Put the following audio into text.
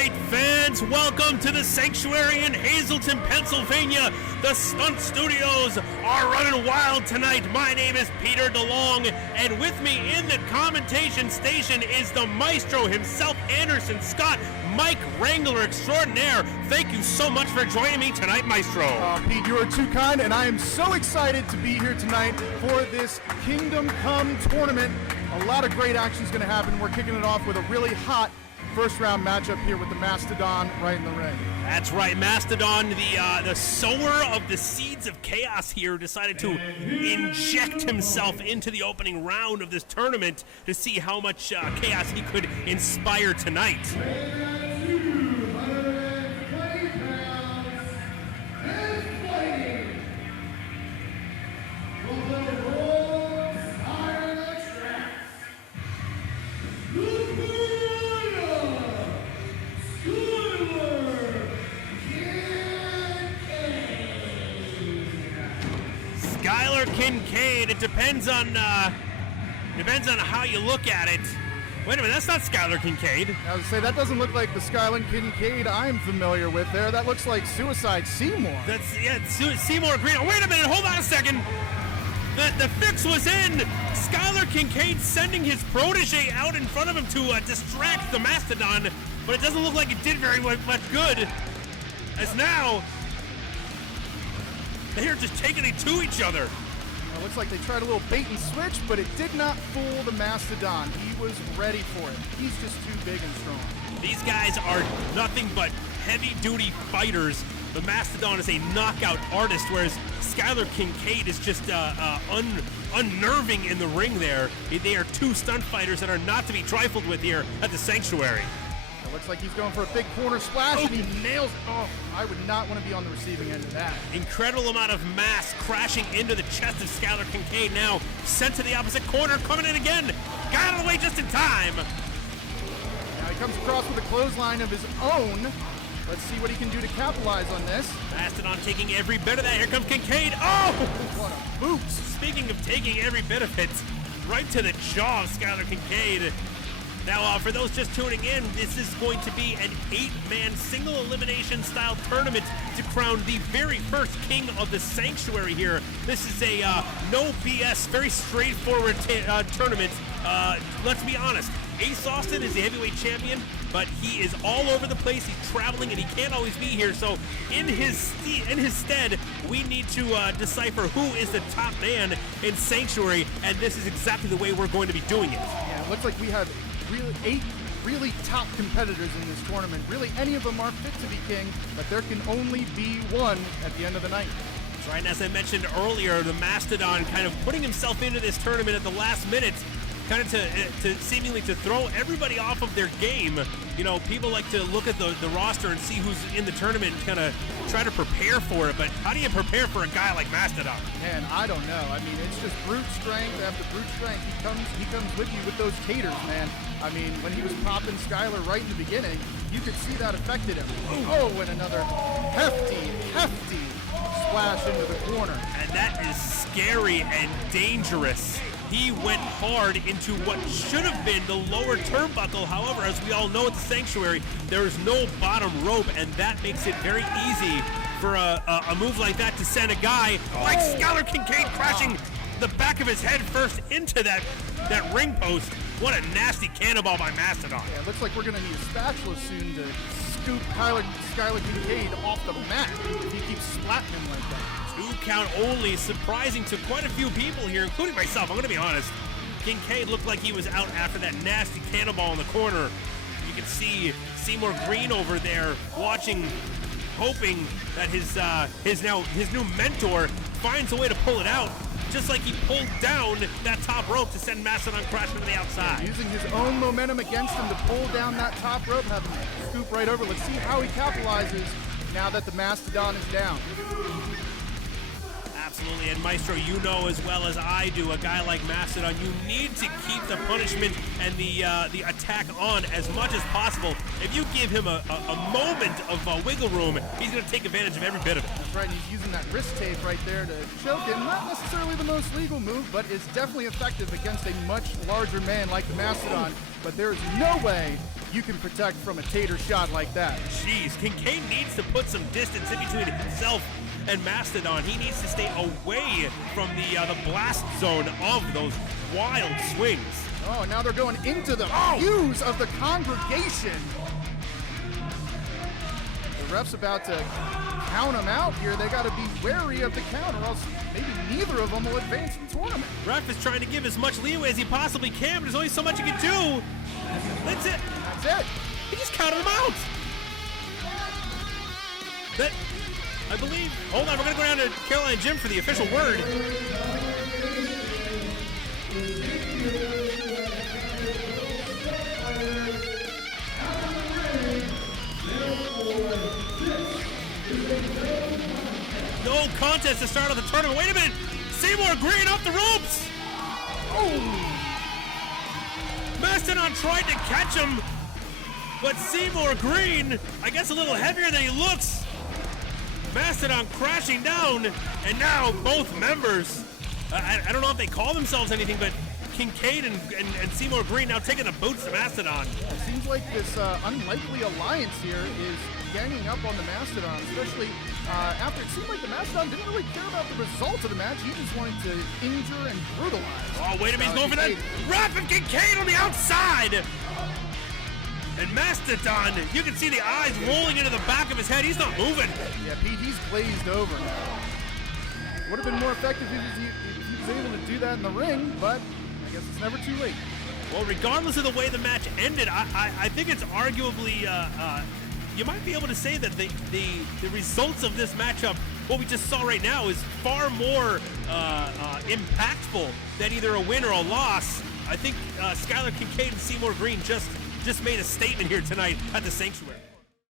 right, fans, welcome to the Sanctuary in Hazleton, Pennsylvania. The stunt studios are running wild tonight. My name is Peter DeLong, and with me in the commentation station is the maestro himself, Anderson Scott, Mike Wrangler extraordinaire. Thank you so much for joining me tonight, maestro. Pete, you are too kind, and I am so excited to be here tonight for this Kingdom Come tournament. A lot of great action is going to happen. We're kicking it off with a really hot first-round matchup here with the Mastodon right in the ring. That's right, Mastodon, the sower of the seeds of chaos here, decided to inject himself into the opening round of this tournament to see how much chaos he could inspire tonight. Skylar Kincade. It depends on how you look at it. Wait a minute, that's not Skylar Kincade. I was say that doesn't look like the Skylar Kincade I'm familiar with there. That looks like Suicide Seymour. That's Seymour Green. Oh, wait a minute, hold on a second. The fix was in. Skylar Kincade sending his protege out in front of him to distract the Mastodon, but it doesn't look like it did very much good. As now, they're just taking it to each other. It looks like they tried a little bait and switch, but it did not fool the Mastodon. He was ready for it. He's just too big and strong. These guys are nothing but heavy-duty fighters. The Mastodon is a knockout artist, whereas Skylar Kincade is just unnerving in the ring there. They are two stunt fighters that are not to be trifled with here at the Sanctuary. It looks like he's going for a big corner splash, and he nails it. Oh, I would not want to be on the receiving end of that. Incredible amount of mass crashing into the chest of Skylar Kincade, now sent to the opposite corner, coming in again. Got out of the way just in time. Now he comes across with a clothesline of his own. Let's see what he can do to capitalize on this. Mastodon taking every bit of that. Here comes Kincade. Oh! What a boot. Speaking of taking every bit of it, right to the jaw of Skylar Kincade. Now, for those just tuning in, this is going to be an 8-man single elimination style tournament to crown the very first king of the Sanctuary here. This is a no BS, very straightforward tournament. Let's be honest, Ace Austin is the heavyweight champion, but he is all over the place. He's traveling and he can't always be here. So in his stead, we need to decipher who is the top man in Sanctuary, and this is exactly the way we're going to be doing it. Yeah, it looks like we have 8 really top competitors in this tournament. Really, any of them are fit to be king, but there can only be one at the end of the night. That's right, and as I mentioned earlier, the Mastodon kind of putting himself into this tournament at the last minute, kind of to seemingly to throw everybody off of their game. You know, people like to look at the roster and see who's in the tournament and kind of try to prepare for it, but how do you prepare for a guy like Mastodon? Man, I don't know. I mean, it's just brute strength after brute strength. He comes with you with those taters, man. I mean, when he was popping Skylar right in the beginning, you could see that affected him. Oh, and another hefty splash into the corner. And that is scary and dangerous. He went hard into what should have been the lower turnbuckle. However, as we all know at the Sanctuary, there is no bottom rope, and that makes it very easy for a move like that to send a guy like Skylar Kincade crashing the back of his head first into that ring post. What a nasty cannonball by Mastodon. Yeah, it looks like we're going to need a spatula soon to scoop Skylar Kincade off the mat if he keeps splatting him like that. 2 count only, surprising to quite a few people here, including myself. I'm going to be honest. Kincade looked like he was out after that nasty cannonball in the corner. You can see Seymour Green over there watching, hoping that his new mentor finds a way to pull it out, just like he pulled down that top rope to send Mastodon crashing to the outside. Using his own momentum against him to pull down that top rope, have him scoop right over. Let's see how he capitalizes now that the Mastodon is down. Absolutely, and Maestro, you know as well as I do, a guy like Mastodon, you need to keep the punishment and the attack on as much as possible. If you give him a moment of wiggle room, he's going to take advantage of every bit of it. That's right, and he's using that wrist tape right there to choke him. Not necessarily the most legal move, but it's definitely effective against a much larger man like the Mastodon. But there is no way you can protect from a tater shot like that. Jeez, Kincade needs to put some distance in between himself and Mastodon. He needs to stay away from the blast zone of those wild swings. Oh, now they're going into the views of the congregation. The ref's about to count them out here. They got to be wary of the count, or else maybe neither of them will advance in the tournament. Ref is trying to give as much leeway as he possibly can, but there's only so much he can do. That's it. That's it. He just counted them out. That, I believe. Hold on, we're gonna go down to Caroline Jim for the official word. No contest to start off the tournament. Wait a minute. Seymour Green off the ropes. Oh. Mastodon tried to catch him, but Seymour Green, I guess a little heavier than he looks. Mastodon crashing down, and now both members, I don't know if they call themselves anything, but Kincade and Seymour Green now taking the boots to Mastodon. It seems like this unlikely alliance here is ganging up on the Mastodon, especially after it seemed like the Mastodon didn't really care about the result of the match. He just wanted to injure and brutalize. Oh, wait a minute, he's going for that. Rapid Kincade on the outside. And Mastodon, you can see the eyes rolling into the back of his head. He's not moving. Yeah, Pete, he's glazed over now. Would have been more effective if he was able to do that in the ring, but I guess it's never too late. Well, regardless of the way the match ended, I think it's arguably, you might be able to say that the results of this matchup, what we just saw right now, is far more impactful than either a win or a loss. I think Skylar Kincade and Seymour Green just made a statement here tonight at the Sanctuary.